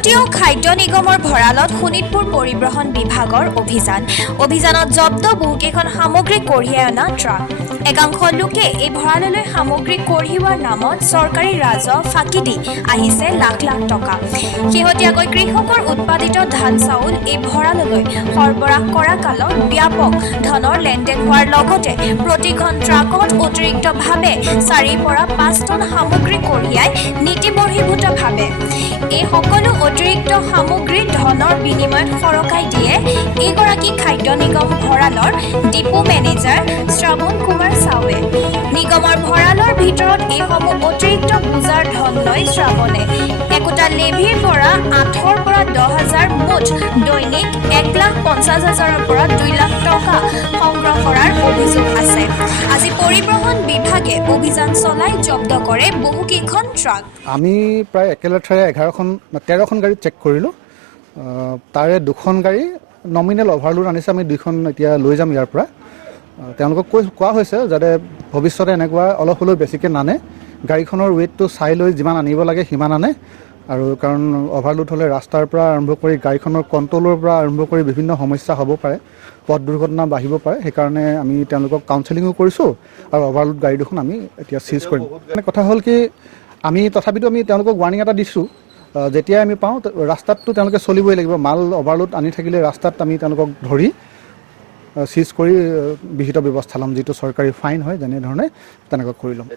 শেহতীয়া খাদ্য নিগমৰ ভঁৰালত শোণিতপুৰ পৰিবহণ বিভাগৰ অভিযানত জব্দ বহুকেইখন সামগ্ৰী কঢ়িয়াই অনা ট্ৰাক। একাংশ লোকে এই ভঁৰাললৈ সামগ্ৰী কঢ়িওৱাৰ নামত চৰকাৰী ৰাজহ ফাঁকি দি আহিছে লাখ লাখ টকা। শেহতীয়াকৈ কৃষকৰ উৎপাদিত ধান চাউল এই ভঁৰাললৈ সৰবৰাহ কৰা কালত ব্যাপক ধনৰ লেনদেন হোৱাৰ লগতে প্ৰতিখন ট্ৰাকত অতিৰিক্তভাৱে 4ৰ পৰা 5 টন সামগ্ৰী কঢ়িয়াই নীতিবহিৰ্ভূতভাৱে এই সকলো অতিৰিক্ত সামগ্ৰী ধনৰ বিনিময়ত সৰকাই দিয়ে এইগৰাকী খাদ্য নিগম ভঁৰালৰ ডিপো মেনেজাৰ শ্ৰাৱণ কুমাৰ চাৱে। নিগমৰ ভঁৰালৰ ভিতৰত এইসমূহ অতিৰিক্ত বোজাৰ ধন লয় শ্ৰাৱণে। একোটা লেভিৰ পৰা 8ৰ পৰা 10,000 মুঠ দৈনিক 1,50,000ৰ পৰা 2 লাখ টকা সংগ্ৰহ কৰাৰ অভিযোগ আছে। আজি পৰিবহণ বিভাগে অভিযান চলাই জব্দ কৰে বহুকেইখন ট্ৰাক। আমি প্ৰায় একেলেঠাৰে 13খন গাড়ী চেক কৰিলোঁ। তাৰে 2খন গাড়ী নমিনেল অভাৰলোড আনিছে। আমি 2খন এতিয়া লৈ যাম ইয়াৰ পৰা। তেওঁলোকক কোৱা হৈছে যাতে ভৱিষ্যতে এনেকুৱা অলপ হ'লেও বেছিকৈ নানে, গাড়ীখনৰ ৱেইটটো চাই লৈ যিমান আনিব লাগে সিমান আনে। আৰু কাৰণ অভাৰলোড হ'লে ৰাস্তাৰ পৰা আৰম্ভ কৰি গাড়ীখনৰ কণ্ট্ৰলৰ পৰা আৰম্ভ কৰি বিভিন্ন সমস্যা হ'ব পাৰে, পথ দুৰ্ঘটনা বাঢ়িব পাৰে। সেইকাৰণে আমি তেওঁলোকক কাউন্সেলিঙো কৰিছোঁ আৰু অভাৰলোড গাড়ী দুখন আমি এতিয়া চিজ কৰিম। মানে কথা হ'ল কি, তথাপিতো আমি তেওঁলোকক ৱাৰ্ণিং এটা দিছোঁ, যেতিয়াই আমি পাওঁ ৰাস্তাততো তেওঁলোকে চলিবই লাগিব। মাল অভাৰলোড আনি থাকিলে ৰাস্তাত আমি তেওঁলোকক ধৰি চিজ কৰি বিহিত ব্যৱস্থা ল'ম, যিটো চৰকাৰী ফাইন হয় যেনেধৰণে তেনেকৈ কৰি ল'ম।